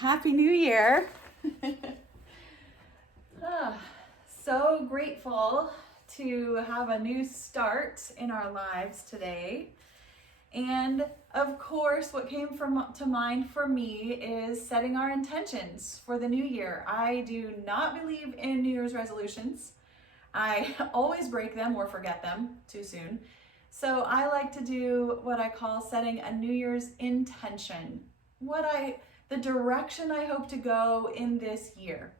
Happy New Year. So grateful to have a new start in our lives today. And of course, what came to mind for me is setting our intentions for the new year. I do not believe in New Year's resolutions. I always break them or forget them too soon. So I like to do what I call setting a New Year's intention. The direction I hope to go in this year.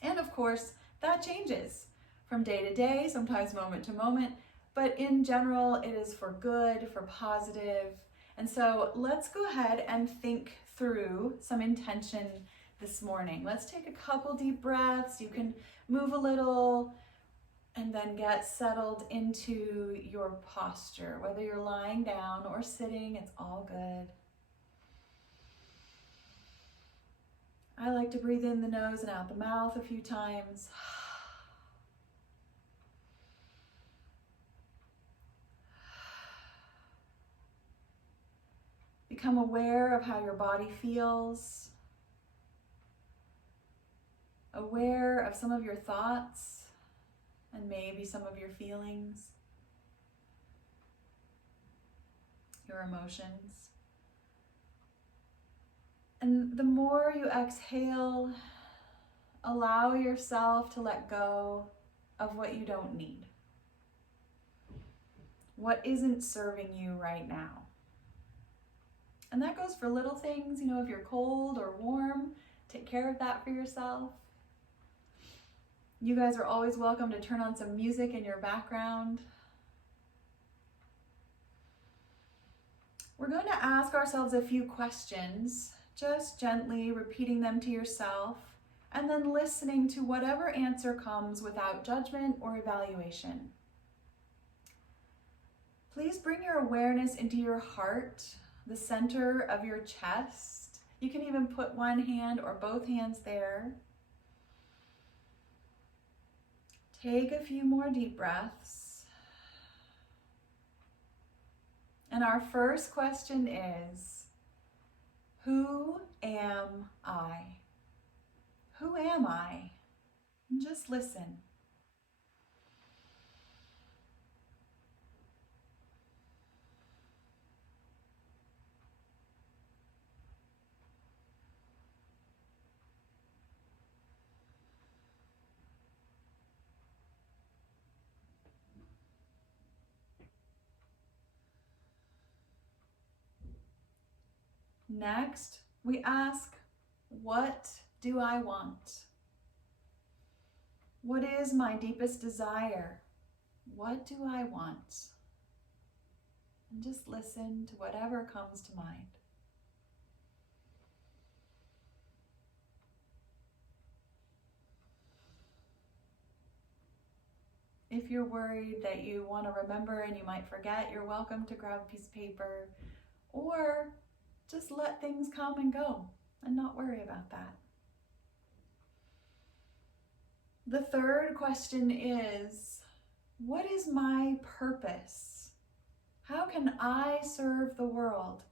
And of course, that changes from day to day, sometimes moment to moment, but in general, it is for good, for positive. And so let's go ahead and think through some intention this morning. Let's take a couple deep breaths. You can move a little and then get settled into your posture. Whether you're lying down or sitting, it's all good. I like to breathe in the nose and out the mouth a few times. Become aware of how your body feels. Aware of some of your thoughts and maybe some of your feelings, your emotions. And the more you exhale, allow yourself to let go of what you don't need, what isn't serving you right now. And that goes for little things, if you're cold or warm, take care of that for yourself. You guys are always welcome to turn on some music in your background. We're going to ask ourselves a few questions, just gently repeating them to yourself, and then listening to whatever answer comes without judgment or evaluation. Please bring your awareness into your heart, the center of your chest. You can even put one hand or both hands there. Take a few more deep breaths. And our first question is, who am I? Who am I? And just listen. Next, we ask, what do I want? What is my deepest desire? What do I want? And just listen to whatever comes to mind. If you're worried that you want to remember and you might forget, you're welcome to grab a piece of paper or just let things come and go and not worry about that. The third question is, what is my purpose? How can I serve the world?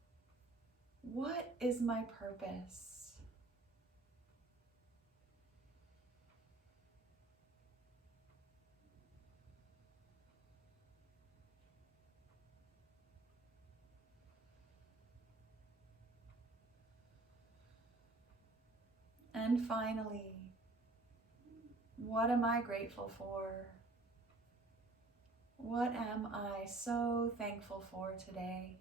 What is my purpose? And finally, what am I grateful for? What am I so thankful for today?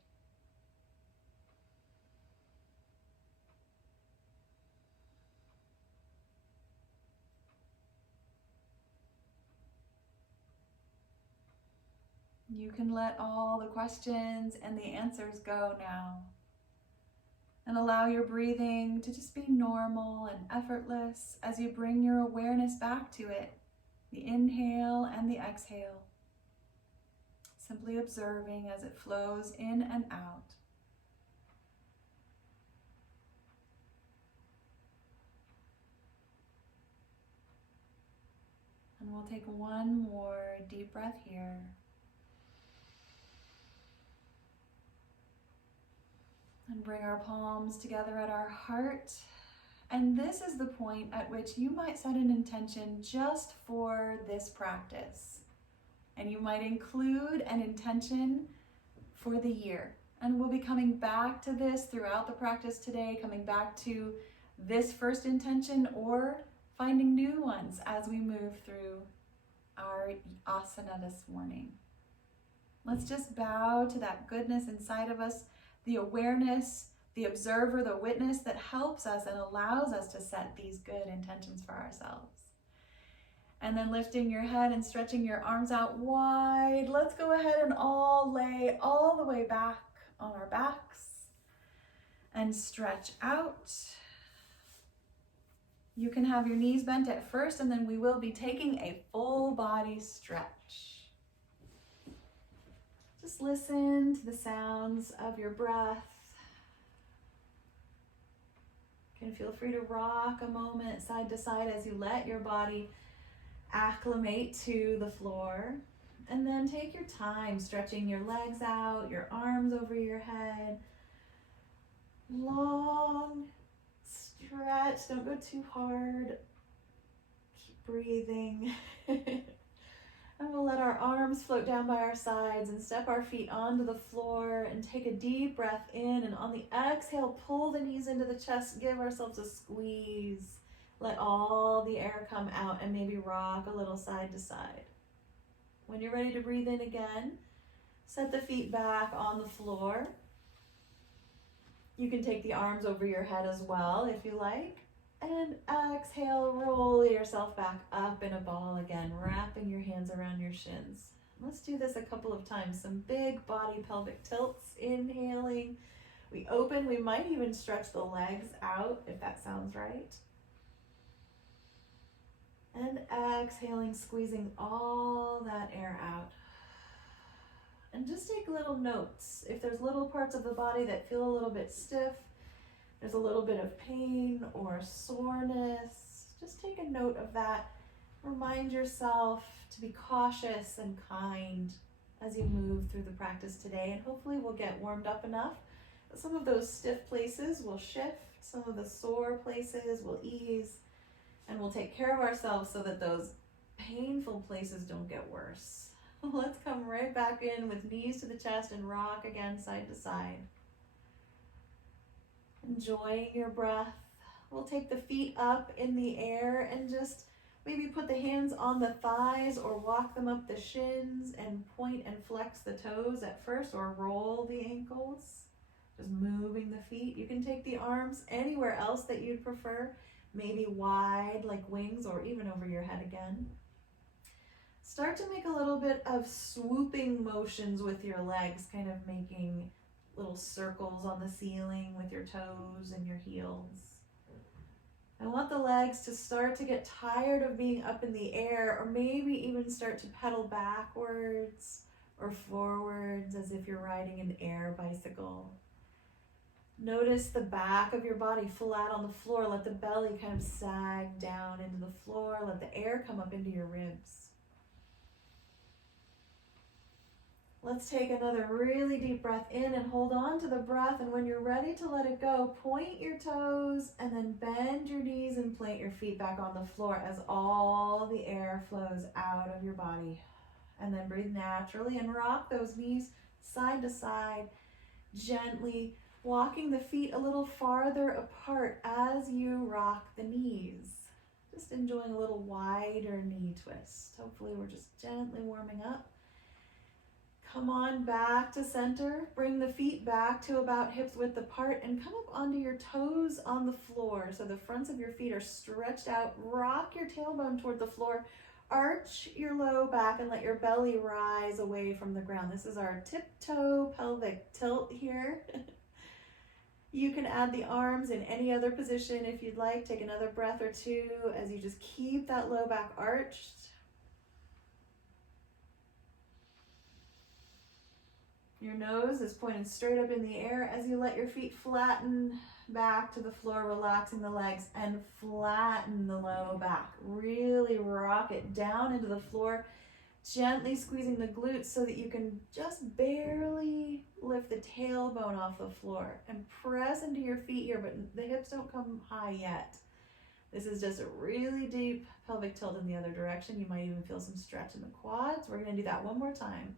You can let all the questions and the answers go now. And allow your breathing to just be normal and effortless as you bring your awareness back to it, the inhale and the exhale. Simply observing as it flows in and out. And we'll take one more deep breath here. And bring our palms together at our heart And this is the point at which you might set an intention just for this practice. And you might include an intention for the year. And we'll be coming back to this throughout the practice today, coming back to this first intention or finding new ones as we move through our asana this morning. Let's just bow to that goodness inside of us, the awareness, the observer, the witness that helps us and allows us to set these good intentions for ourselves. And then lifting your head and stretching your arms out wide. Let's go ahead and all lay all the way back on our backs and stretch out. You can have your knees bent at first, and then we will be taking a full body stretch. Just listen to the sounds of your breath. You can feel free to rock a moment side to side as you let your body acclimate to the floor. And then take your time stretching your legs out, your arms over your head. Long stretch, don't go too hard. Keep breathing. And we'll let our arms float down by our sides and step our feet onto the floor and take a deep breath in. And on the exhale, pull the knees into the chest, give ourselves a squeeze. Let all the air come out and maybe rock a little side to side. When you're ready to breathe in again, set the feet back on the floor. You can take the arms over your head as well if you like. And exhale, roll yourself back up in a ball again, wrapping your hands around your shins. Let's do this a couple of times. Some big body pelvic tilts. Inhaling, we open. We might even stretch the legs out if that sounds right. And exhaling, squeezing all that air out. And just take little notes. If there's little parts of the body that feel a little bit stiff, there's a little bit of pain or soreness, just take a note of that. Remind yourself to be cautious and kind as you move through the practice today. And hopefully we'll get warmed up enough that some of those stiff places will shift, some of the sore places will ease. And we'll take care of ourselves so that those painful places don't get worse. Let's come right back in with knees to the chest and rock again side to side. Enjoying your breath. We'll take the feet up in the air and just maybe put the hands on the thighs or walk them up the shins and point and flex the toes at first or roll the ankles. Just moving the feet. You can take the arms anywhere else that you'd prefer. Maybe wide like wings or even over your head again. Start to make a little bit of swooping motions with your legs, kind of making little circles on the ceiling with your toes and your heels. I want the legs to start to get tired of being up in the air, or maybe even start to pedal backwards or forwards as if you're riding an air bicycle. Notice the back of your body flat on the floor. Let the belly kind of sag down into the floor. Let the air come up into your ribs. Let's take another really deep breath in and hold on to the breath. And when you're ready to let it go, point your toes and then bend your knees and plant your feet back on the floor as all the air flows out of your body. And then breathe naturally and rock those knees side to side, gently walking the feet a little farther apart as you rock the knees. Just enjoying a little wider knee twist. Hopefully we're just gently warming up. Come on back to center. Bring the feet back to about hips width apart and come up onto your toes on the floor. So the fronts of your feet are stretched out. Rock your tailbone toward the floor. Arch your low back and let your belly rise away from the ground. This is our tiptoe pelvic tilt here. You can add the arms in any other position if you'd like. Take another breath or two as you just keep that low back arched. Your nose is pointed straight up in the air as you let your feet flatten back to the floor, relaxing the legs and flatten the low back. Really rock it down into the floor. Gently squeezing the glutes so that you can just barely lift the tailbone off the floor, and press into your feet here, but the hips don't come high yet. This is just a really deep pelvic tilt in the other direction. You might even feel some stretch in the quads. We're gonna do that one more time.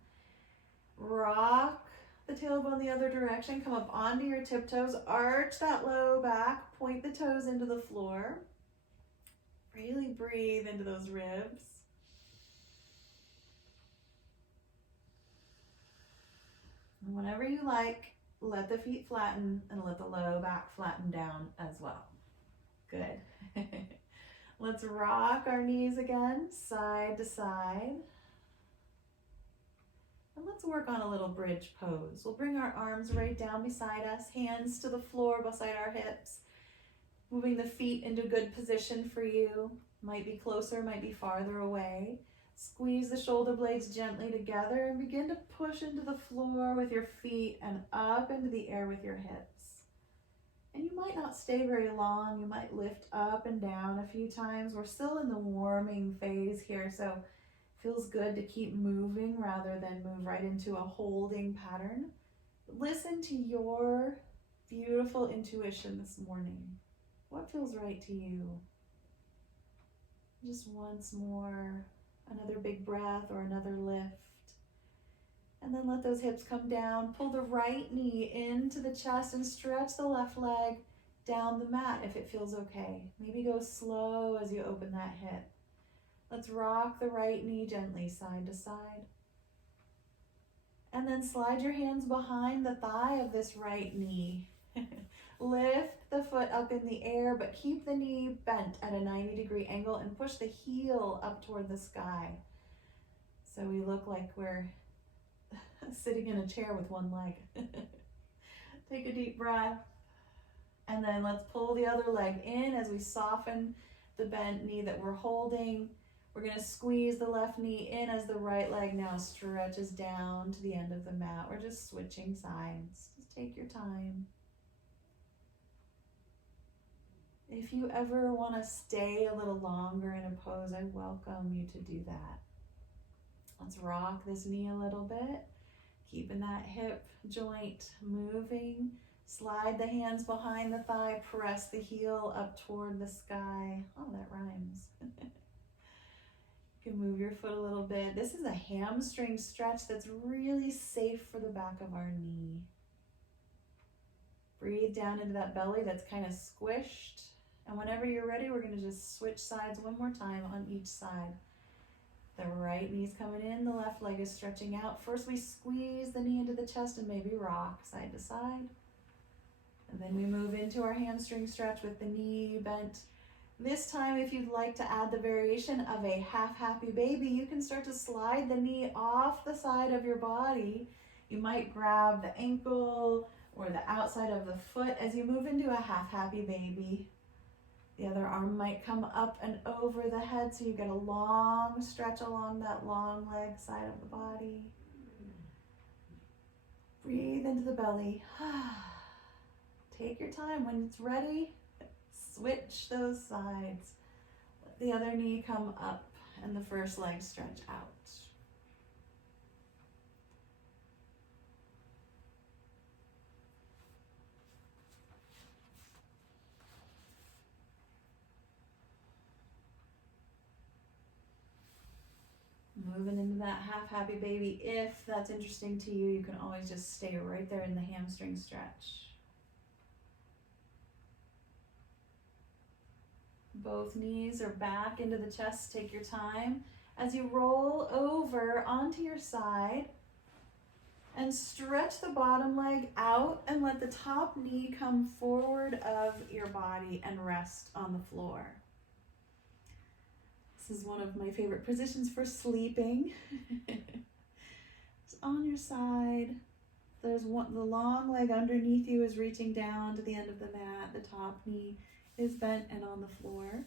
Rock the tailbone the other direction, come up onto your tiptoes, arch that low back, point the toes into the floor. Really breathe into those ribs. And whenever you like, let the feet flatten and let the low back flatten down as well. Good. Let's rock our knees again, side to side. And let's work on a little bridge pose. We'll bring our arms right down beside us, hands to the floor beside our hips, moving the feet into good position for you. Might be closer, might be farther away. Squeeze the shoulder blades gently together and begin to push into the floor with your feet and up into the air with your hips. And you might not stay very long. You might lift up and down a few times. We're still in the warming phase here, so it feels good to keep moving rather than move right into a holding pattern. Listen to your beautiful intuition this morning. What feels right to you? Just once more, another big breath or another lift. And then let those hips come down. Pull the right knee into the chest and stretch the left leg down the mat if it feels okay. Maybe go slow as you open that hip. Let's rock the right knee gently side to side. And then slide your hands behind the thigh of this right knee. Lift the foot up in the air, but keep the knee bent at a 90-degree angle and push the heel up toward the sky. So we look like we're sitting in a chair with one leg. Take a deep breath. And then let's pull the other leg in as we soften the bent knee that we're holding. We're going to squeeze the left knee in as the right leg now stretches down to the end of the mat. We're just switching sides. Just take your time. If you ever want to stay a little longer in a pose, I welcome you to do that. Let's rock this knee a little bit, keeping that hip joint moving. Slide the hands behind the thigh, press the heel up toward the sky. Oh, that rhymes. You can move your foot a little bit. This is a hamstring stretch that's really safe for the back of our knee. Breathe down into that belly that's kind of squished. And whenever you're ready, we're going to just switch sides one more time on each side. The right knee's coming in, the left leg is stretching out. First, we squeeze the knee into the chest and maybe rock side to side. And then we move into our hamstring stretch with the knee bent. This time, if you'd like to add the variation of a half happy baby, you can start to slide the knee off the side of your body. You might grab the ankle or the outside of the foot as you move into a half happy baby. The other arm might come up and over the head so you get a long stretch along that long leg side of the body. Breathe into the belly. Take your time. When it's ready, switch those sides. Let the other knee come up and the first leg stretch out. Moving into that half happy baby. If that's interesting to you, you can always just stay right there in the hamstring stretch. Both knees are back into the chest. Take your time as you roll over onto your side and stretch the bottom leg out and let the top knee come forward of your body and rest on the floor. This is one of my favorite positions for sleeping. It's on your side. There's one, the long leg underneath you is reaching down to the end of the mat. The top knee is bent and on the floor.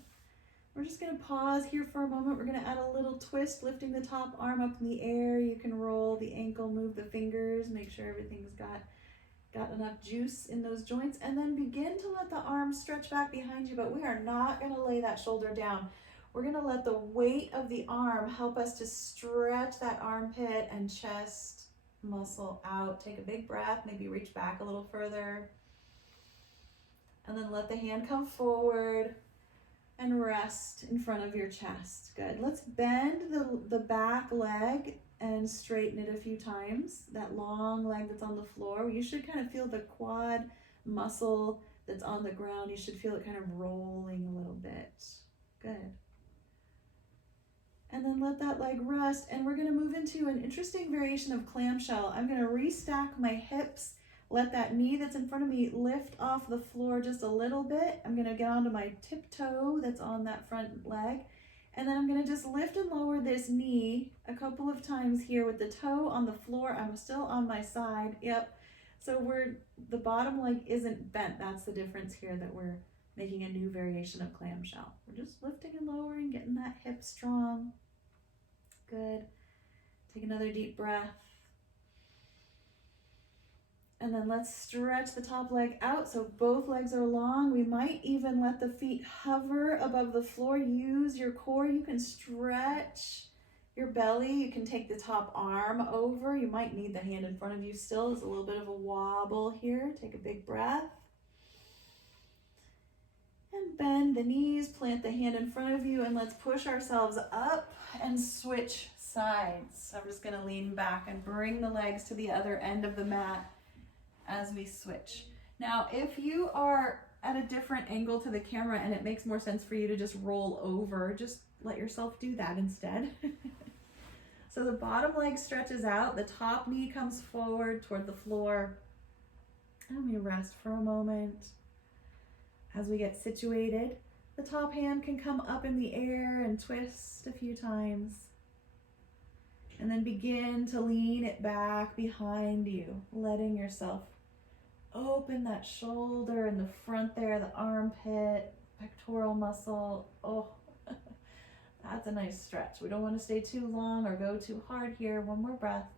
We're just going to pause here for a moment. We're going to add a little twist, lifting the top arm up in the air. You can roll the ankle, move the fingers, make sure everything's got enough juice in those joints, and then begin to let the arms stretch back behind you, but we are not going to lay that shoulder down. we're gonna let the weight of the arm help us to stretch that armpit and chest muscle out. Take a big breath, maybe reach back a little further. And then let the hand come forward and rest in front of your chest. Good. Let's bend the back leg and straighten it a few times. That long leg that's on the floor. You should kind of feel the quad muscle that's on the ground. You should feel it kind of rolling a little bit. Good. And then let that leg rest. And we're going to move into an interesting variation of clamshell. I'm going to restack my hips. Let that knee that's in front of me lift off the floor just a little bit. I'm going to get onto my tiptoe that's on that front leg. And then I'm going to just lift and lower this knee a couple of times here with the toe on the floor. I'm still on my side. Yep. So the bottom leg isn't bent. That's the difference here, that we're making a new variation of clamshell. We're just lifting and lowering, getting that hip strong. Good. Take another deep breath. And then let's stretch the top leg out so both legs are long. We might even let the feet hover above the floor. Use your core. You can stretch your belly. You can take the top arm over. You might need the hand in front of you still. There's a little bit of a wobble here. Take a big breath. And bend the knees, plant the hand in front of you, and let's push ourselves up and switch sides. So I'm just gonna lean back and bring the legs to the other end of the mat as we switch. Now, if you are at a different angle to the camera and it makes more sense for you to just roll over, just let yourself do that instead. So the bottom leg stretches out, the top knee comes forward toward the floor, and we rest for a moment. As we get situated, the top hand can come up in the air and twist a few times. And then begin to lean it back behind you, letting yourself open that shoulder in the front there, the armpit, pectoral muscle. Oh, that's a nice stretch. We don't want to stay too long or go too hard here. One more breath.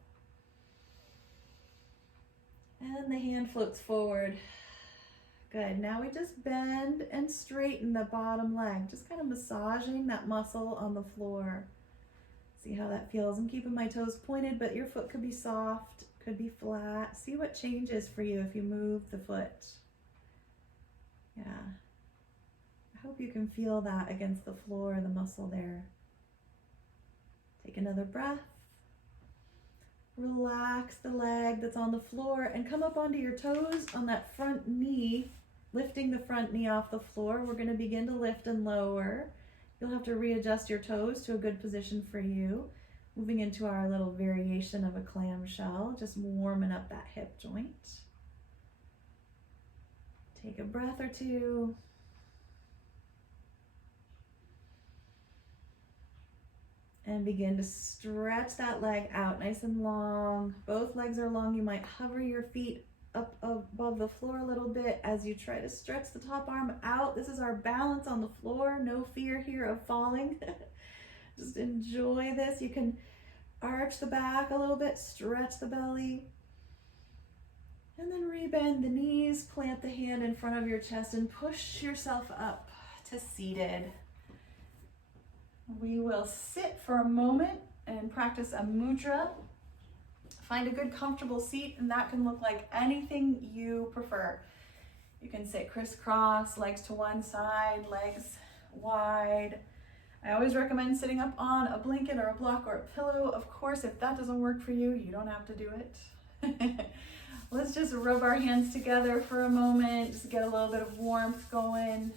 And the hand floats forward. Good. Now we just bend and straighten the bottom leg, just kind of massaging that muscle on the floor. See how that feels. I'm keeping my toes pointed, but your foot could be soft, could be flat. See what changes for you if you move the foot. Yeah. I hope you can feel that against the floor, the muscle there. Take another breath. Relax the leg that's on the floor and come up onto your toes on that front knee, lifting the front knee off the floor. We're going to begin to lift and lower. You'll have to readjust your toes to a good position for you. Moving into our little variation of a clamshell, just warming up that hip joint. Take a breath or two. And begin to stretch that leg out nice and long. Both legs are long. You might hover your feet up above the floor a little bit as you try to stretch the top arm out. This is our balance on the floor. No fear here of falling. Just enjoy this. You can arch the back a little bit, stretch the belly. And then rebend the knees, plant the hand in front of your chest and push yourself up to seated. We will sit for a moment and practice a mudra. Find a good comfortable seat, and that can look like anything you prefer. You can sit crisscross, legs to one side, legs wide. I always recommend sitting up on a blanket or a block or a pillow. Of course, if that doesn't work for you, you don't have to do it. Let's just rub our hands together for a moment, just get a little bit of warmth going.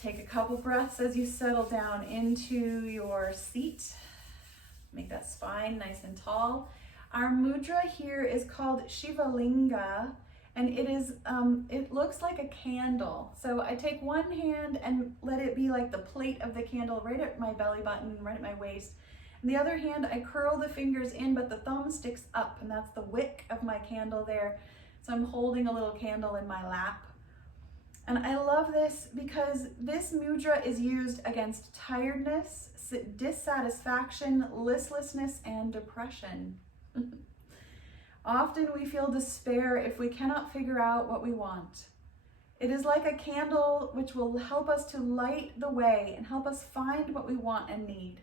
Take a couple breaths as you settle down into your seat. Make that spine nice and tall. Our mudra here is called Shiva Linga, and it looks like a candle. So I take one hand and let it be like the plate of the candle right at my belly button, right at my waist. And the other hand, I curl the fingers in, but the thumb sticks up, and that's the wick of my candle there. So I'm holding a little candle in my lap. And I love this because this mudra is used against tiredness, dissatisfaction, listlessness, and depression. Often we feel despair if we cannot figure out what we want. It is like a candle which will help us to light the way and help us find what we want and need.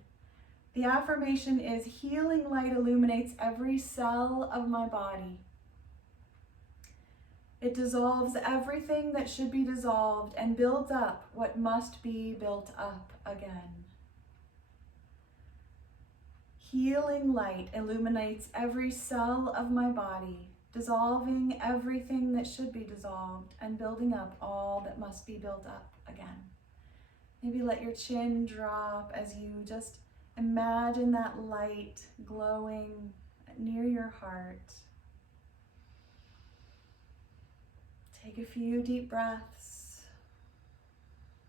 The affirmation is, healing light illuminates every cell of my body. It dissolves everything that should be dissolved and builds up what must be built up again. Healing light illuminates every cell of my body, dissolving everything that should be dissolved and building up all that must be built up again. Maybe let your chin drop as you just imagine that light glowing near your heart. Take a few deep breaths.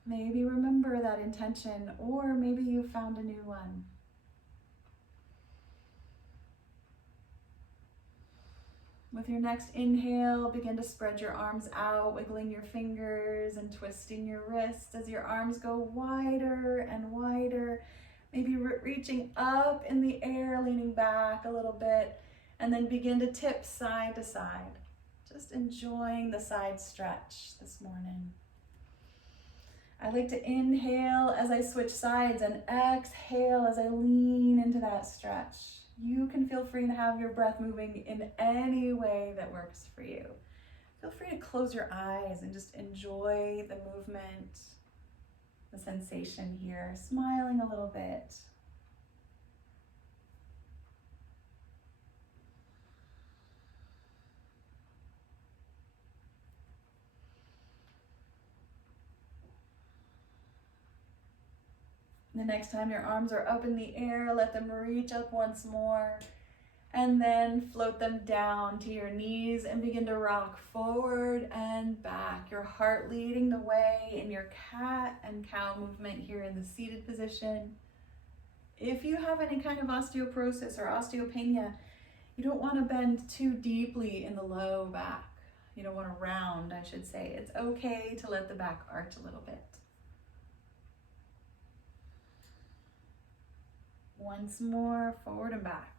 Maybe remember that intention, or maybe you found a new one. With your next inhale, begin to spread your arms out, wiggling your fingers and twisting your wrists as your arms go wider and wider. Maybe reaching up in the air, leaning back a little bit, and then begin to tip side to side. Just enjoying the side stretch this morning. I like to inhale as I switch sides and exhale as I lean into that stretch. You can feel free to have your breath moving in any way that works for you. Feel free to close your eyes and just enjoy the movement, the sensation here, smiling a little bit. The next time your arms are up in the air, let them reach up once more, and then float them down to your knees and begin to rock forward and back, your heart leading the way in your cat and cow movement here in the seated position. If you have any kind of osteoporosis or osteopenia, you don't want to bend too deeply in the low back. You don't want to round, I should say. It's okay to let the back arch a little bit. Once more, forward and back.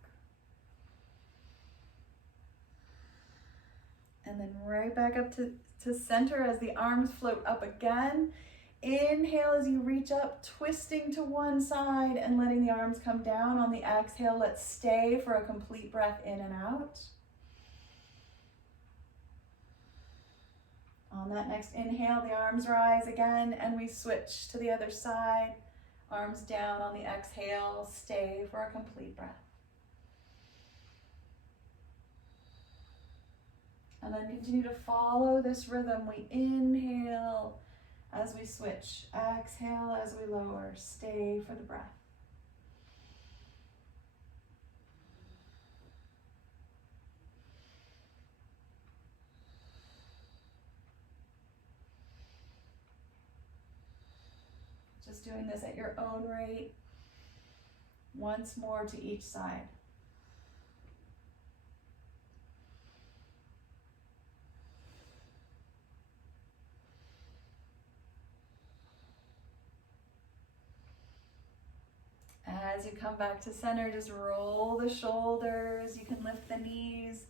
And then right back up to center as the arms float up again. Inhale as you reach up, twisting to one side and letting the arms come down. On the exhale, let's stay for a complete breath in and out. On that next inhale, the arms rise again and we switch to the other side. Arms down on the exhale, stay for a complete breath. And then continue to follow this rhythm. We inhale as we switch, exhale as we lower, stay for the breath. Just doing this at your own rate. Once more to each side. As you come back to center, just roll the shoulders. You can lift the knees.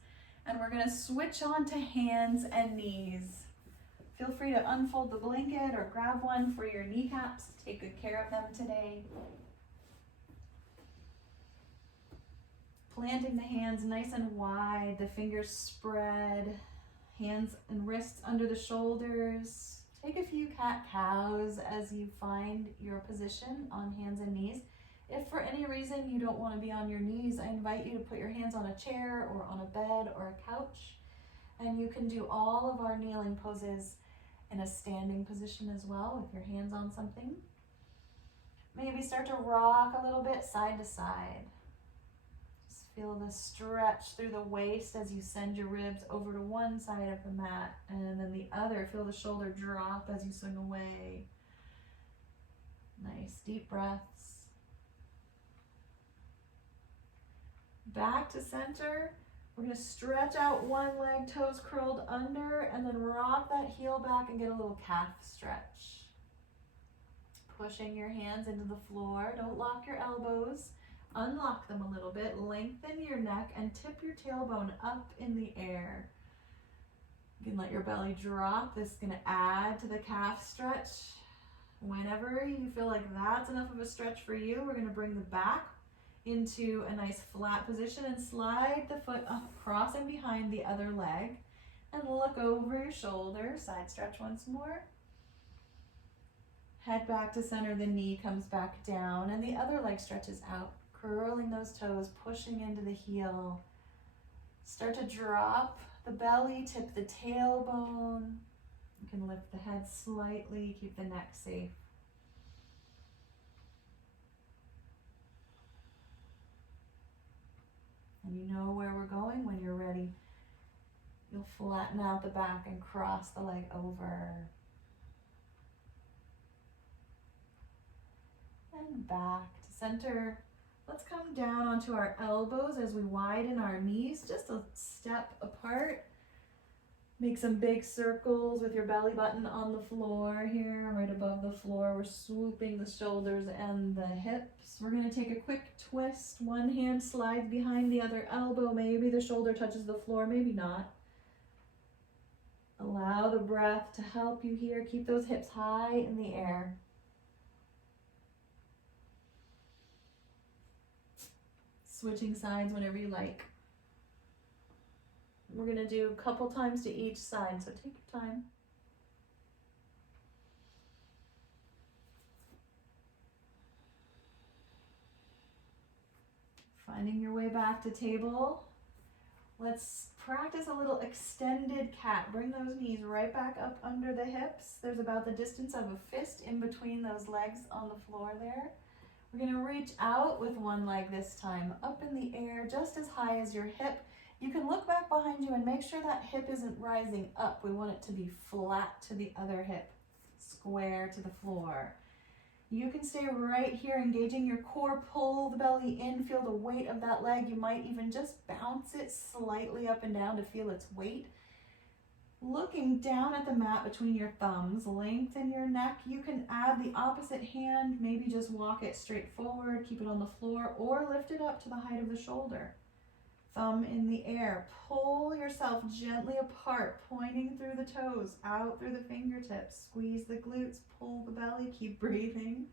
And we're going to switch on to hands and knees. Feel free to unfold the blanket or grab one for your kneecaps. Take good care of them today. Planting the hands nice and wide, the fingers spread, hands and wrists under the shoulders. Take a few cat-cows as you find your position on hands and knees. If for any reason you don't want to be on your knees, I invite you to put your hands on a chair or on a bed or a couch. And you can do all of our kneeling poses in a standing position as well with your hands on something. Maybe start to rock a little bit side to side. Just feel the stretch through the waist as you send your ribs over to one side of the mat and then the other. Feel the shoulder drop as you swing away. Nice deep breaths. Back to center. We're going to stretch out one leg, toes curled under, and then rock that heel back and get a little calf stretch. Pushing your hands into the floor. Don't lock your elbows. Unlock them a little bit. Lengthen your neck and tip your tailbone up in the air. You can let your belly drop. This is going to add to the calf stretch. Whenever you feel like that's enough of a stretch for you, we're going to bring the back into a nice flat position and slide the foot across and behind the other leg. And look over your shoulder, side stretch once more. Head back to center, the knee comes back down, and the other leg stretches out, curling those toes, pushing into the heel. Start to drop the belly, tip the tailbone. You can lift the head slightly, keep the neck safe. And you know where we're going when you're ready. You'll flatten out the back and cross the leg over. And back to center. Let's come down onto our elbows as we widen our knees just a step apart. Make some big circles with your belly button on the floor here, right above the floor. We're swooping the shoulders and the hips. We're going to take a quick twist. One hand slides behind the other elbow. Maybe the shoulder touches the floor, maybe not. Allow the breath to help you here. Keep those hips high in the air. Switching sides whenever you like. We're going to do a couple times to each side, so take your time. Finding your way back to table. Let's practice a little extended cat. Bring those knees right back up under the hips. There's about the distance of a fist in between those legs on the floor there. We're going to reach out with one leg this time, up in the air, just as high as your hip. You can look back behind you and make sure that hip isn't rising up. We want it to be flat to the other hip, square to the floor. You can stay right here, engaging your core. Pull the belly in, feel the weight of that leg. You might even just bounce it slightly up and down to feel its weight. Looking down at the mat between your thumbs, lengthen your neck. You can add the opposite hand, maybe just walk it straight forward, keep it on the floor, or lift it up to the height of the shoulder. Thumb in the air. Pull yourself gently apart, pointing through the toes, out through the fingertips. Squeeze the glutes, pull the belly, keep breathing.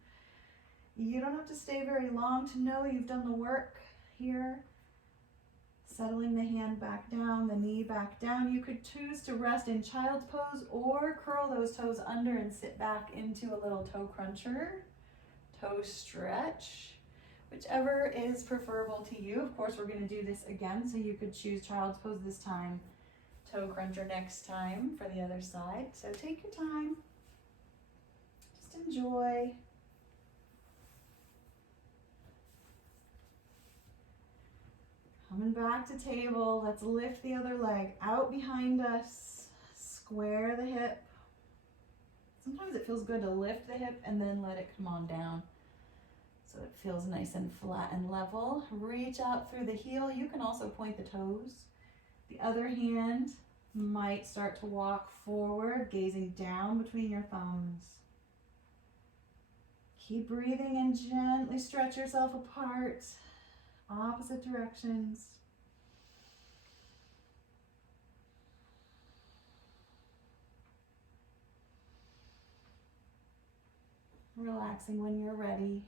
You don't have to stay very long to know you've done the work here. Settling the hand back down, the knee back down. You could choose to rest in child's pose or curl those toes under and sit back into a little toe cruncher, toe stretch, whichever is preferable to you. Of course, we're going to do this again, so you could choose child's pose this time, toe cruncher next time for the other side. So take your time, just enjoy. Coming back to table, let's lift the other leg out behind us, square the hip. Sometimes it feels good to lift the hip and then let it come on down so it feels nice and flat and level. Reach out through the heel. You can also point the toes. The other hand might start to walk forward, gazing down between your thumbs. Keep breathing and gently stretch yourself apart. Opposite directions. Relaxing when you're ready.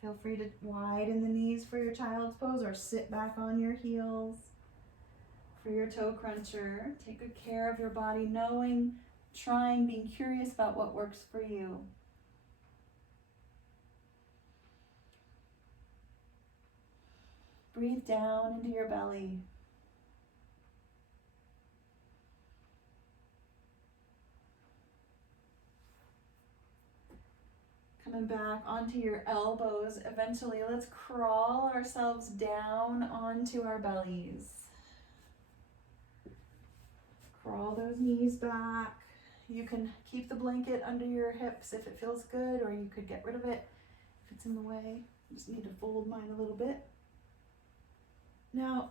Feel free to widen the knees for your child's pose or sit back on your heels for your toe cruncher. Take good care of your body, knowing, trying, being curious about what works for you. Breathe down into your belly. Coming back onto your elbows. Eventually, let's crawl ourselves down onto our bellies. Crawl those knees back. You can keep the blanket under your hips if it feels good, or you could get rid of it if it's in the way. I just need to fold mine a little bit. Now,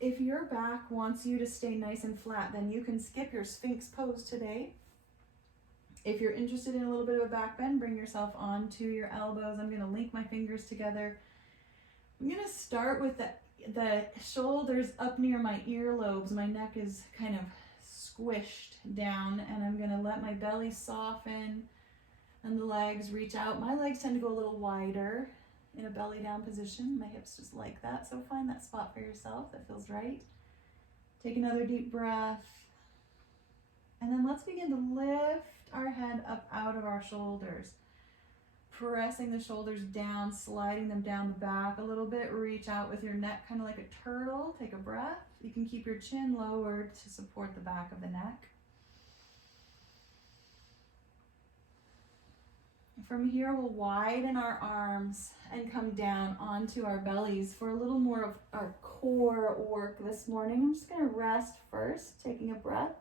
if your back wants you to stay nice and flat, then you can skip your Sphinx pose today. If you're interested in a little bit of a back bend, bring yourself onto your elbows. I'm going to link my fingers together. I'm going to start with the the shoulders up near my earlobes. My neck is kind of squished down, and I'm gonna let my belly soften and the legs reach out. My legs tend to go a little wider in a belly down position. My hips just like that. So find that spot for yourself that feels right. Take another deep breath. And then let's begin to lift our head up out of our shoulders. Pressing the shoulders down, sliding them down the back a little bit. Reach out with your neck kind of like a turtle. Take a breath. You can keep your chin lowered to support the back of the neck. From here, we'll widen our arms and come down onto our bellies for a little more of our core work this morning. I'm just going to rest first, taking a breath.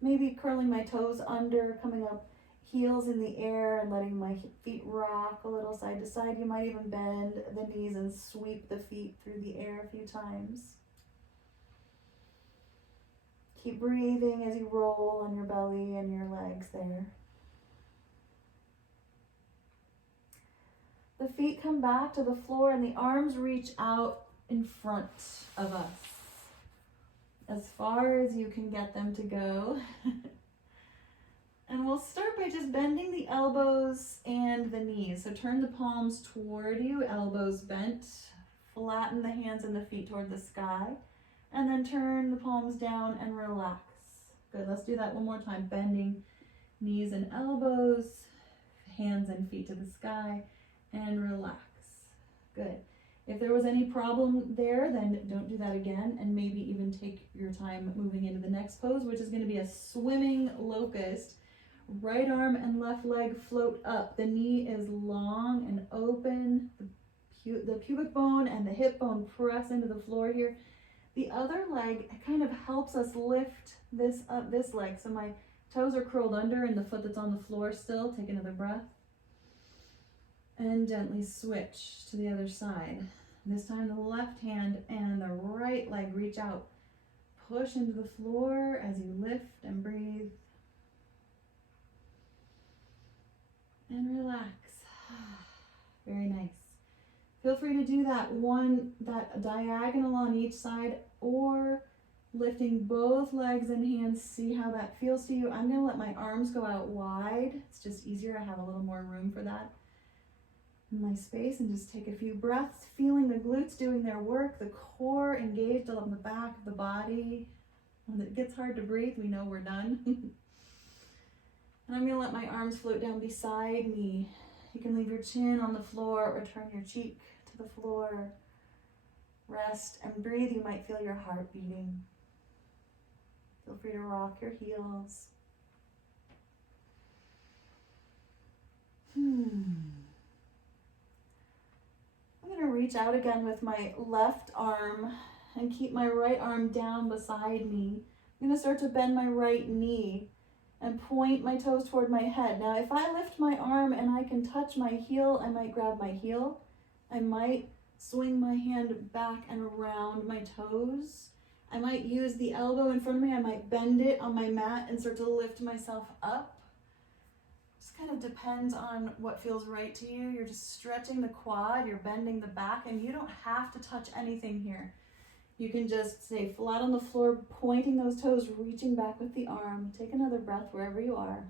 Maybe curling my toes under, coming up heels in the air and letting my feet rock a little side to side. You might even bend the knees and sweep the feet through the air a few times. Keep breathing as you roll on your belly and your legs there. The feet come back to the floor and the arms reach out in front of us, as far as you can get them to go. And we'll start by just bending the elbows and the knees. So turn the palms toward you, elbows bent. Flatten the hands and the feet toward the sky. And then turn the palms down and relax. Good, let's do that one more time. Bending knees and elbows, hands and feet to the sky, and relax. Good. If there was any problem there, then don't do that again, and maybe even take your time moving into the next pose, which is going to be a swimming locust. Right arm and left leg float up. The knee is long and open. The pubic bone and the hip bone press into the floor here. The other leg kind of helps us lift this up, this leg. So my toes are curled under and the foot that's on the floor still. Take another breath. And gently switch to the other side. This time the left hand and the right leg reach out. Push into the floor as you lift and breathe. And relax. Very nice. Feel free to do that diagonal on each side, or lifting both legs and hands. See how that feels to you. I'm going to let my arms go out wide. It's just easier. I have a little more room for that in my space, and just take a few breaths, feeling the glutes doing their work, the core engaged along the back of the body. When it gets hard to breathe, we know we're done. And I'm going to let my arms float down beside me. You can leave your chin on the floor or turn your cheek to the floor. Rest and breathe. You might feel your heart beating. Feel free to rock your heels. I'm going to reach out again with my left arm and keep my right arm down beside me. I'm going to start to bend my right knee and point my toes toward my head. Now, if I lift my arm and I can touch my heel, I might grab my heel. I might swing my hand back and around my toes. I might use the elbow in front of me. I might bend it on my mat and start to lift myself up. Just kind of depends on what feels right to you. You're just stretching the quad, you're bending the back, and you don't have to touch anything here. You can just stay flat on the floor, pointing those toes, reaching back with the arm. Take another breath wherever you are.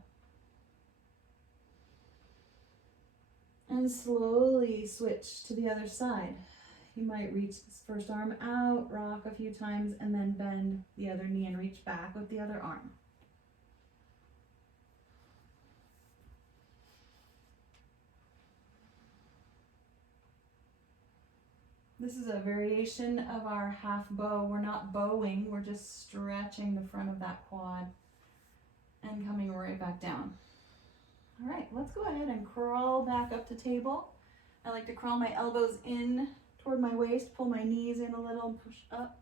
And slowly switch to the other side. You might reach this first arm out, rock a few times, and then bend the other knee and reach back with the other arm. This is a variation of our half bow. We're not bowing, we're just stretching the front of that quad and coming right back down. All right, let's go ahead and crawl back up to table. I like to crawl my elbows in toward my waist, pull my knees in a little, push up.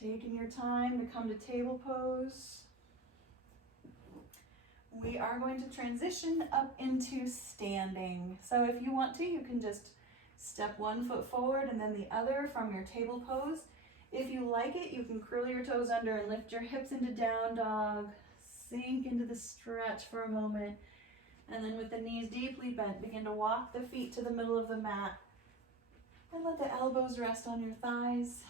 Taking your time to come to table pose. We are going to transition up into standing. So if you want to, you can just step one foot forward and then the other from your table pose. If you like it, you can curl your toes under and lift your hips into down dog. Sink into the stretch for a moment. And then with the knees deeply bent, begin to walk the feet to the middle of the mat. And let the elbows rest on your thighs.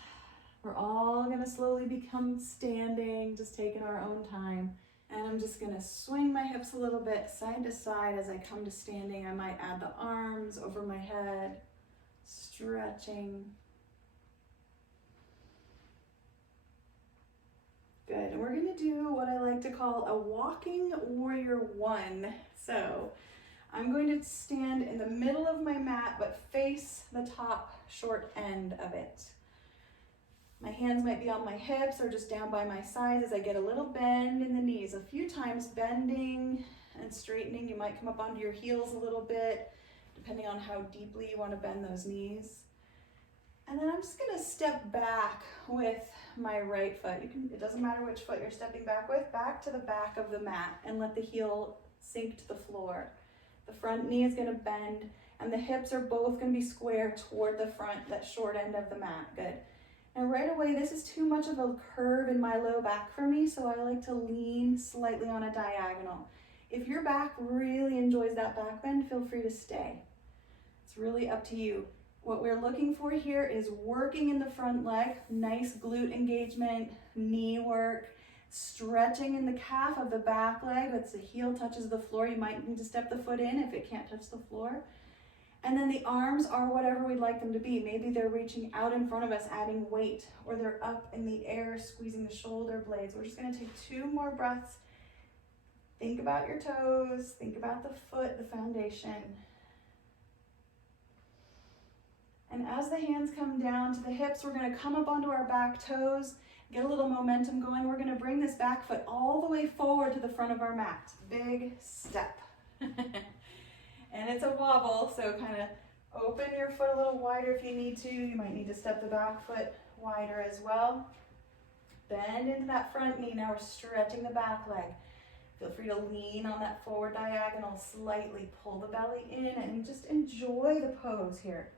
We're all gonna slowly become standing, just taking our own time. And I'm just gonna swing my hips a little bit side to side as I come to standing. I might add the arms over my head, stretching. Good, and we're gonna do what I like to call a walking warrior one. So I'm going to stand in the middle of my mat, but face the top short end of it. My hands might be on my hips or just down by my sides as I get a little bend in the knees. A few times bending and straightening. You might come up onto your heels a little bit, depending on how deeply you want to bend those knees. And then I'm just gonna step back with my right foot. It doesn't matter which foot you're stepping back with, back to the back of the mat and let the heel sink to the floor. The front knee is gonna bend and the hips are both gonna be square toward the front, that short end of the mat. Good. And right away, this is too much of a curve in my low back for me, so I like to lean slightly on a diagonal. If your back really enjoys that back bend, feel free to stay. It's really up to you. What we're looking for here is working in the front leg, nice glute engagement, knee work, stretching in the calf of the back leg. As the heel touches the floor, you might need to step the foot in if it can't touch the floor. And then the arms are whatever we'd like them to be. Maybe they're reaching out in front of us, adding weight, or they're up in the air, squeezing the shoulder blades. We're just gonna take 2 more breaths. Think about your toes, think about the foot, the foundation. And as the hands come down to the hips, we're gonna come up onto our back toes, get a little momentum going. We're gonna bring this back foot all the way forward to the front of our mat. Big step. And it's a wobble, so kind of open your foot a little wider if you need to. You might need to step the back foot wider as well. Bend into that front knee. Now we're stretching the back leg. Feel free to lean on that forward diagonal slightly. Pull the belly in and just enjoy the pose here.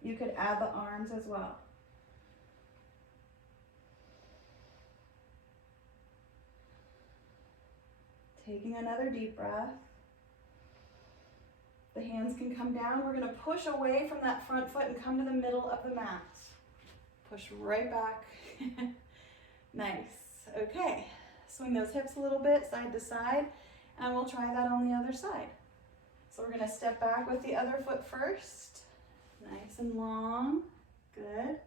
You could add the arms as well. Taking another deep breath. The hands can come down. We're gonna push away from that front foot and come to the middle of the mat. Push right back. Nice. Okay. Swing those hips a little bit side to side, and we'll try that on the other side. So we're gonna step back with the other foot first. Nice and long. Good.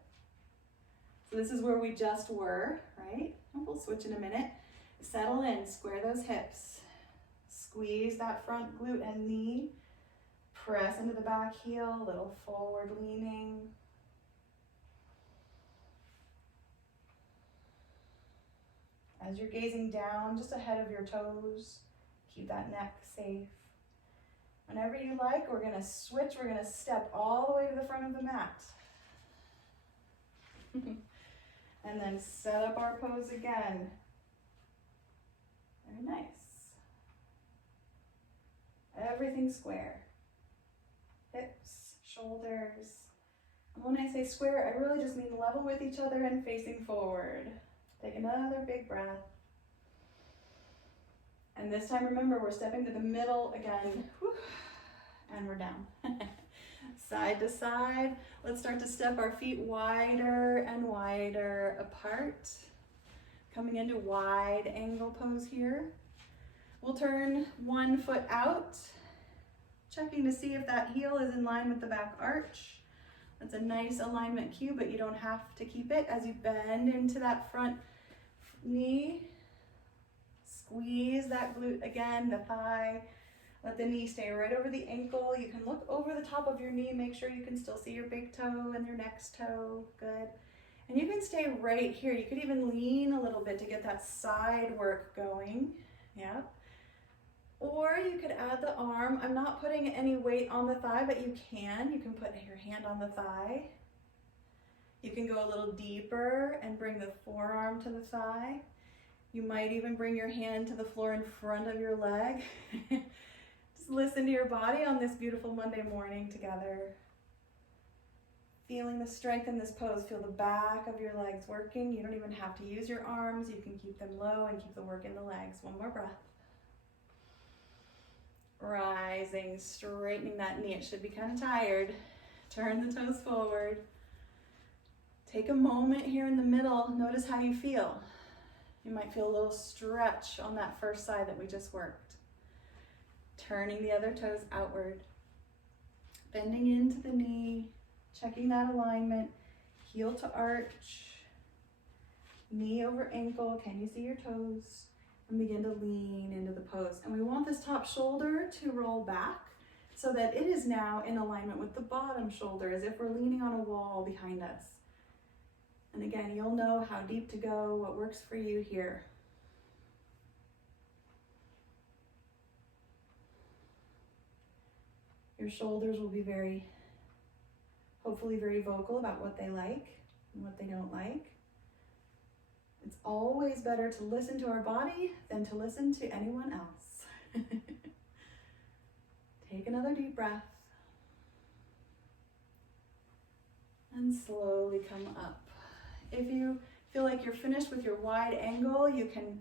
So this is where we just were, right? And we'll switch in a minute. Settle in, square those hips. Squeeze that front glute and knee. Press into the back heel, little forward leaning. As you're gazing down, just ahead of your toes, keep that neck safe. Whenever you like, we're gonna switch. We're gonna step all the way to the front of the mat. And then set up our pose again. Very nice. Everything square. Hips, shoulders. And when I say square, I really just mean level with each other and facing forward. Take another big breath. And this time, remember, we're stepping to the middle again. Whew, and we're down. Side to side. Let's start to step our feet wider and wider apart. Coming into wide angle pose here. We'll turn one foot out. Checking to see if that heel is in line with the back arch. That's a nice alignment cue, but you don't have to keep it. As you bend into that front knee, squeeze that glute again, the thigh. Let the knee stay right over the ankle. You can look over the top of your knee, make sure you can still see your big toe and your next toe. Good. And you can stay right here. You could even lean a little bit to get that side work going. Yeah. Or you could add the arm. I'm not putting any weight on the thigh, but you can. You can put your hand on the thigh. You can go a little deeper and bring the forearm to the thigh. You might even bring your hand to the floor in front of your leg. Just listen to your body on this beautiful Monday morning together. Feeling the strength in this pose. Feel the back of your legs working. You don't even have to use your arms. You can keep them low and keep the work in the legs. One more breath. Rising, straightening that knee. It should be kind of tired. Turn the toes forward. Take a moment here in the middle. Notice how you feel. You might feel a little stretch on that first side that we just worked. Turning the other toes outward. Bending into the knee, checking that alignment. Heel to arch. Knee over ankle. Can you see your toes? And begin to lean into the pose. And we want this top shoulder to roll back so that it is now in alignment with the bottom shoulder, as if we're leaning on a wall behind us. And again, you'll know how deep to go, what works for you here. Your shoulders will be hopefully very vocal about what they like and what they don't like. It's always better to listen to our body than to listen to anyone else. Take another deep breath. And slowly come up. If you feel like you're finished with your wide angle, you can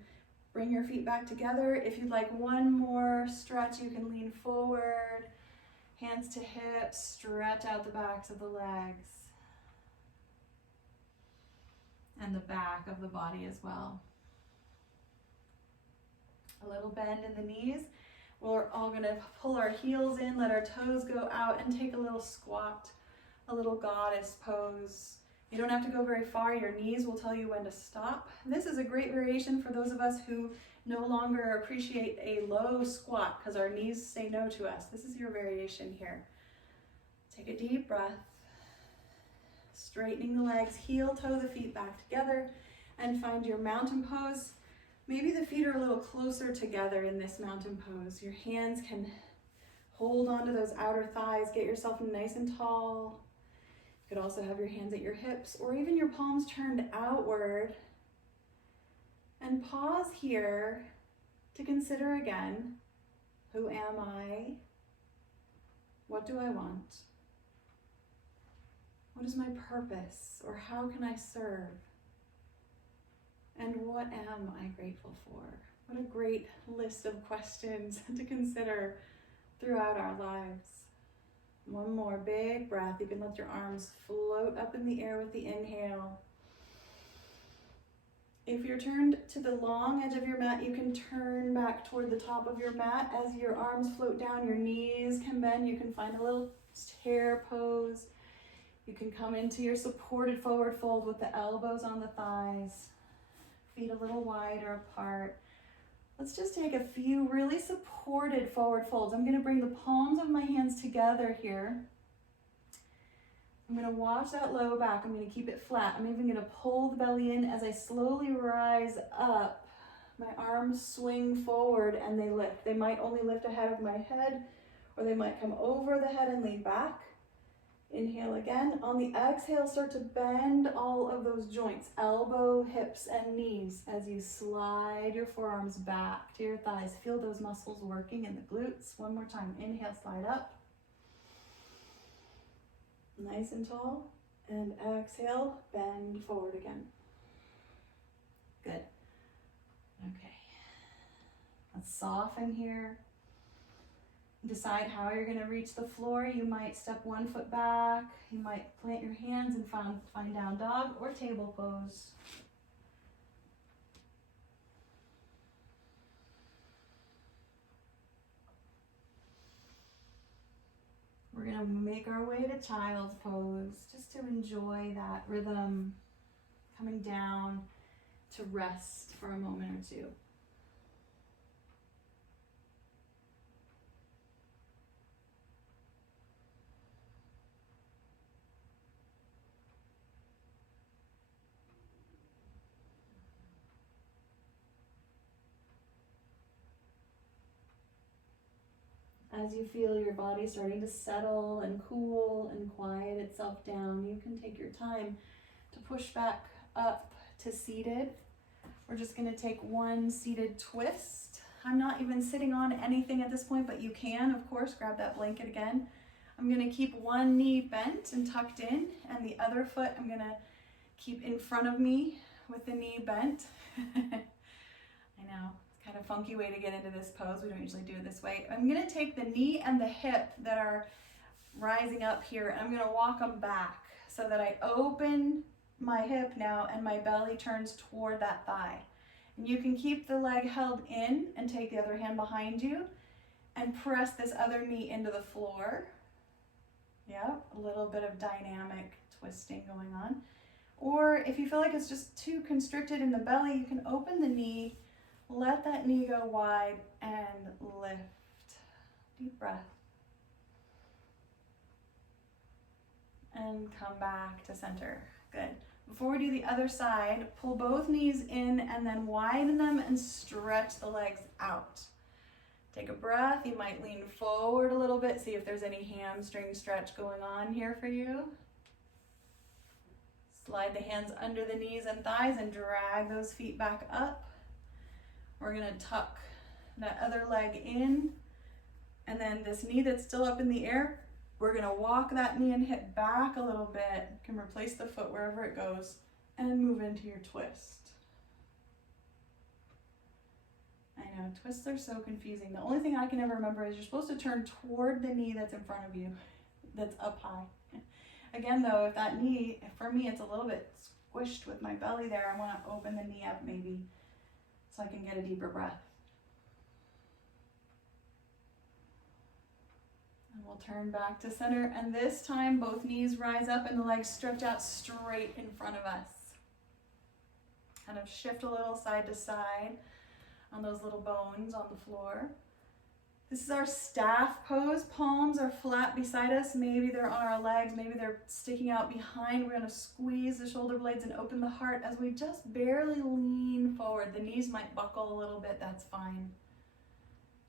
bring your feet back together. If you'd like one more stretch, you can lean forward, hands to hips, stretch out the backs of the legs and the back of the body as well. A little bend in the knees. We're all gonna pull our heels in, let our toes go out, and take a little squat, a little goddess pose. You don't have to go very far. Your knees will tell you when to stop. This is a great variation for those of us who no longer appreciate a low squat because our knees say no to us. This is your variation here. Take a deep breath. Straightening the legs, heel toe the feet back together, and find your mountain pose. Maybe the feet are a little closer together in this mountain pose. Your hands can hold onto those outer thighs. Get yourself nice and tall. You could also have your hands at your hips or even your palms turned outward. And pause here to consider again, who am I? What do I want? What is my purpose, or how can I serve? And what am I grateful for? What a great list of questions to consider throughout our lives. One more big breath. You can let your arms float up in the air with the inhale. If you're turned to the long edge of your mat, you can turn back toward the top of your mat. As your arms float down, your knees can bend. You can find a little chair pose. You can come into your supported forward fold with the elbows on the thighs, feet a little wider apart. Let's just take a few really supported forward folds. I'm going to bring the palms of my hands together here. I'm going to watch that low back. I'm going to keep it flat. I'm even going to pull the belly in as I slowly rise up. My arms swing forward and they lift. They might only lift ahead of my head, or they might come over the head and lean back. Inhale again. On the exhale, start to bend all of those joints, elbow, hips, and knees as you slide your forearms back to your thighs. Feel those muscles working in the glutes. One more time. Inhale, slide up. Nice and tall. And exhale, bend forward again. Good. Okay. Let's soften here. Decide how you're going to reach the floor. You might step one foot back. You might plant your hands and find down dog or table pose. We're going to make our way to child's pose, just to enjoy that rhythm, coming down to rest for a moment or two. As you feel your body starting to settle and cool and quiet itself down, you can take your time to push back up to seated. We're just going to take one seated twist. I'm not even sitting on anything at this point, but you can, of course, grab that blanket again. I'm going to keep one knee bent and tucked in, and the other foot I'm going to keep in front of me with the knee bent. I know. Kind of funky way to get into this pose. We don't usually do it this way. I'm going to take the knee and the hip that are rising up here, and I'm gonna walk them back so that I open my hip now and my belly turns toward that thigh. And you can keep the leg held in and take the other hand behind you and press this other knee into the floor. Yep, a little bit of dynamic twisting going on. Or if you feel like it's just too constricted in the belly, you can open the knee, let that knee go wide, and lift. Deep breath. And come back to center. Good. Before we do the other side, pull both knees in and then widen them and stretch the legs out. Take a breath. You might lean forward a little bit. See if there's any hamstring stretch going on here for you. Slide the hands under the knees and thighs and drag those feet back up. We're going to tuck that other leg in, and then this knee that's still up in the air, we're going to walk that knee and hip back a little bit. You can replace the foot wherever it goes and move into your twist. I know, twists are so confusing. The only thing I can ever remember is you're supposed to turn toward the knee that's in front of you, that's up high. Again though, if that knee, for me it's a little bit squished with my belly there, I want to open the knee up maybe so I can get a deeper breath. And we'll turn back to center, and this time both knees rise up and the legs stretch out straight in front of us. Kind of shift a little side to side on those little bones on the floor. This is our staff pose. Palms are flat beside us. Maybe they're on our legs. Maybe they're sticking out behind. We're going to squeeze the shoulder blades and open the heart as we just barely lean forward. The knees might buckle a little bit. That's fine.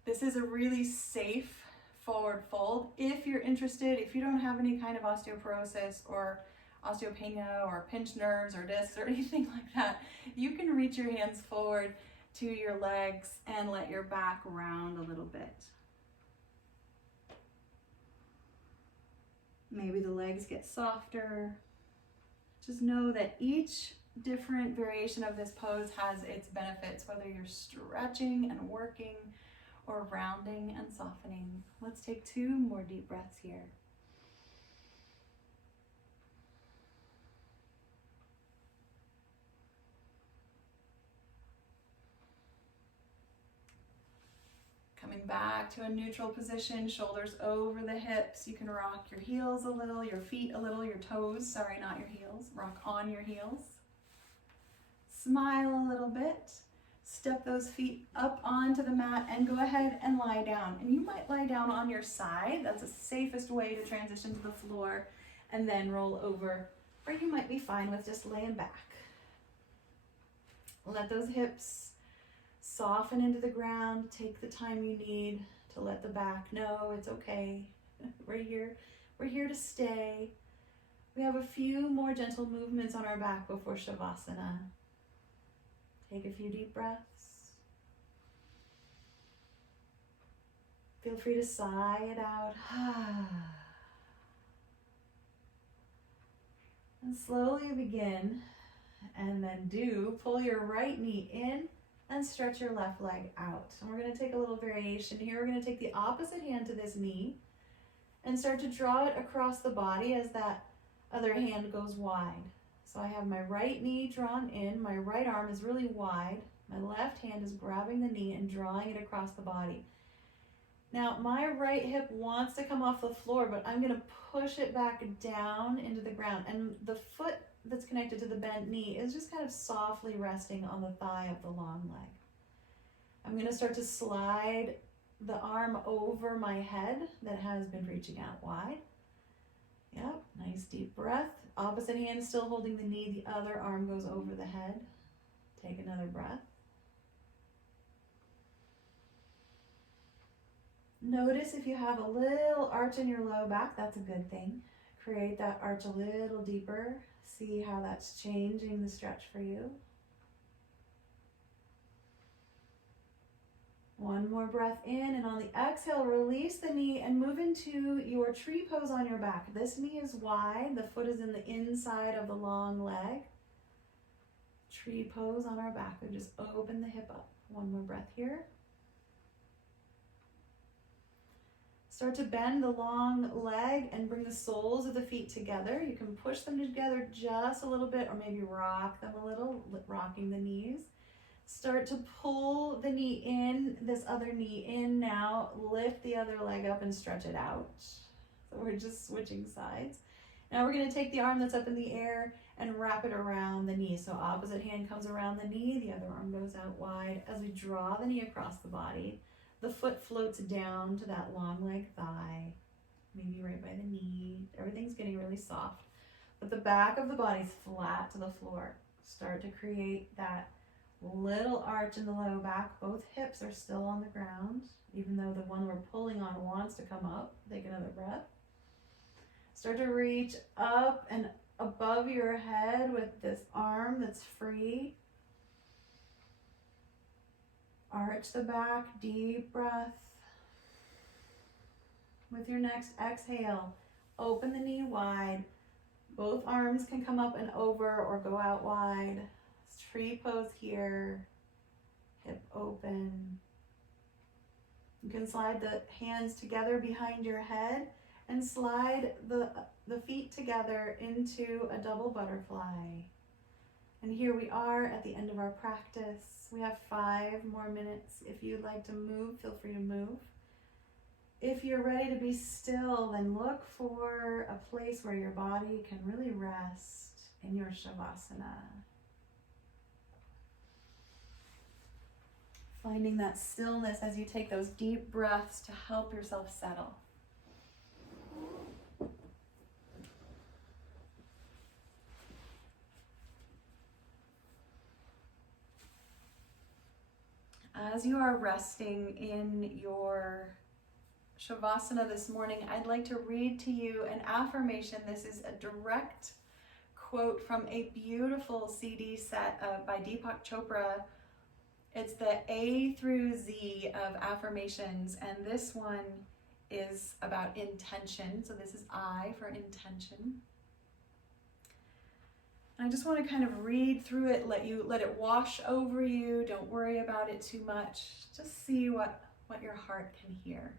This is a really safe forward fold. If you're interested, if you don't have any kind of osteoporosis or osteopenia or pinched nerves or discs or anything like that, you can reach your hands forward to your legs and let your back round a little bit. Maybe the legs get softer. Just know that each different variation of this pose has its benefits, whether you're stretching and working or rounding and softening. Let's take 2 more deep breaths here. Coming back to a neutral position, shoulders over the hips. You can rock your heels a little, your feet a little, your toes, sorry, not your heels. Rock on your heels. Smile a little bit. Step those feet up onto the mat and go ahead and lie down. And you might lie down on your side. That's the safest way to transition to the floor, and then roll over. Or you might be fine with just laying back. Let those hips soften into the ground. Take the time you need to let the back know it's okay. We're here to stay. We have a few more gentle movements on our back before Shavasana. Take a few deep breaths. Feel free to sigh it out. And slowly begin, and then pull your right knee in and stretch your left leg out. And we're going to take a little variation here. We're going to take the opposite hand to this knee and start to draw it across the body as that other hand goes wide. So I have my right knee drawn in, my right arm is really wide, my left hand is grabbing the knee and drawing it across the body. Now my right hip wants to come off the floor, but I'm going to push it back down into the ground, and the foot that's connected to the bent knee is just kind of softly resting on the thigh of the long leg. I'm going to start to slide the arm over my head that has been reaching out wide. Yep, nice deep breath. Opposite hand is still holding the knee, the other arm goes over the head. Take another breath. Notice if you have a little arch in your low back, that's a good thing. Create that arch a little deeper. See how that's changing the stretch for you. One more breath in, and on the exhale, release the knee and move into your tree pose on your back. This knee is wide, the foot is in the inside of the long leg. Tree pose on our back. We just open the hip up. One more breath here. Start to bend the long leg and bring the soles of the feet together. You can push them together just a little bit or maybe rock them a little, rocking the knees. Start to pull the knee in, this other knee in now. Lift the other leg up and stretch it out. So we're just switching sides. Now we're going to take the arm that's up in the air and wrap it around the knee. So opposite hand comes around the knee, the other arm goes out wide. As we draw the knee across the body, the foot floats down to that long leg thigh, maybe right by the knee. Everything's getting really soft. But the back of the body's flat to the floor. Start to create that little arch in the low back. Both hips are still on the ground, even though the one we're pulling on wants to come up. Take another breath. Start to reach up and above your head with this arm that's free. Arch the back, deep breath. With your next exhale, open the knee wide. Both arms can come up and over or go out wide. Tree pose here, hip open. You can slide the hands together behind your head and slide the feet together into a double butterfly. And here we are at the end of our practice. We have 5 more minutes. If you'd like to move, feel free to move. If you're ready to be still, then look for a place where your body can really rest in your Shavasana. Finding that stillness as you take those deep breaths to help yourself settle. As you are resting in your Shavasana this morning, I'd like to read to you an affirmation. This is a direct quote from a beautiful CD set by Deepak Chopra. It's the A through Z of affirmations, and this one is about intention. So this is I for intention. I just want to kind of read through it, let it wash over you. Don't worry about it too much. Just see what your heart can hear.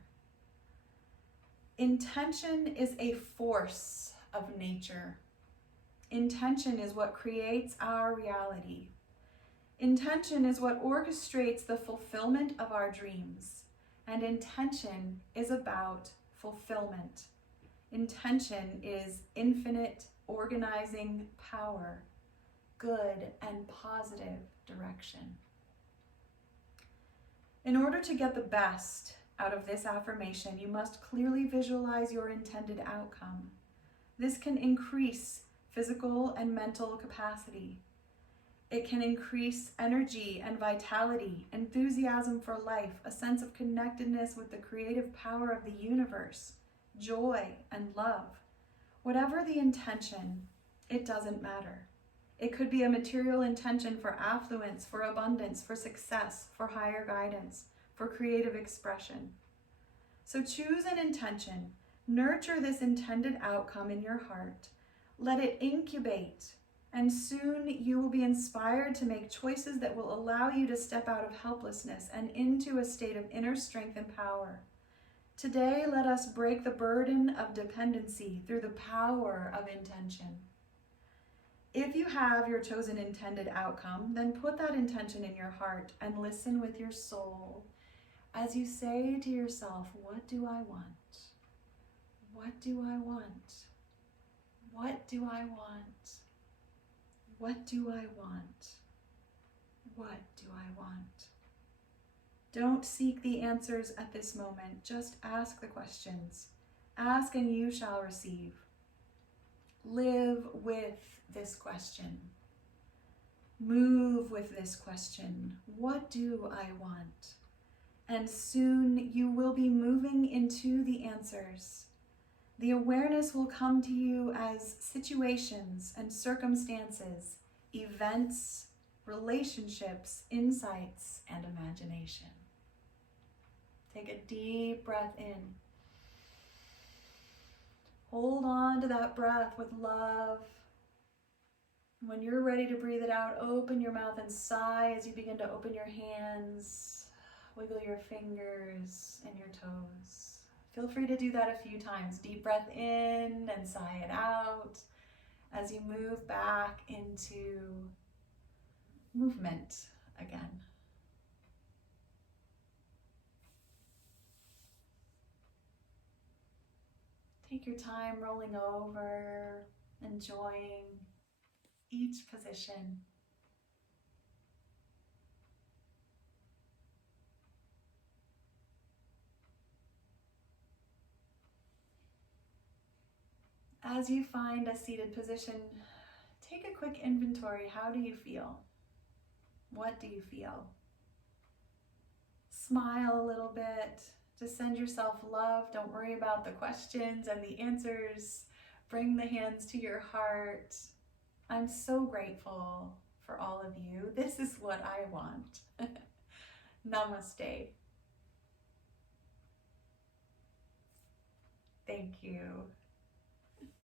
Intention is a force of nature. Intention is what creates our reality. Intention is what orchestrates the fulfillment of our dreams. And intention is about fulfillment. Intention is infinite organizing power, good and positive direction. In order to get the best out of this affirmation, you must clearly visualize your intended outcome. This can increase physical and mental capacity. It can increase energy and vitality, enthusiasm for life, a sense of connectedness with the creative power of the universe, joy and love. Whatever the intention, it doesn't matter. It could be a material intention for affluence, for abundance, for success, for higher guidance, for creative expression. So choose an intention, nurture this intended outcome in your heart, let it incubate, and soon you will be inspired to make choices that will allow you to step out of helplessness and into a state of inner strength and power. Today, let us break the burden of dependency through the power of intention. If you have your chosen intended outcome, then put that intention in your heart and listen with your soul as you say to yourself, what do I want? What do I want? What do I want? What do I want? What do I want? Don't seek the answers at this moment. Just ask the questions. Ask and you shall receive. Live with this question. Move with this question. What do I want? And soon you will be moving into the answers. The awareness will come to you as situations and circumstances, events, relationships, insights, and imagination. Take a deep breath in. Hold on to that breath with love. When you're ready to breathe it out, open your mouth and sigh as you begin to open your hands. Wiggle your fingers and your toes. Feel free to do that a few times. Deep breath in and sigh it out as you move back into movement again. Take your time rolling over, enjoying each position. As you find a seated position, take a quick inventory. How do you feel? What do you feel? Smile a little bit. Just send yourself love. Don't worry about the questions and the answers. Bring the hands to your heart. I'm so grateful for all of you. This is what I want. Namaste. Thank you.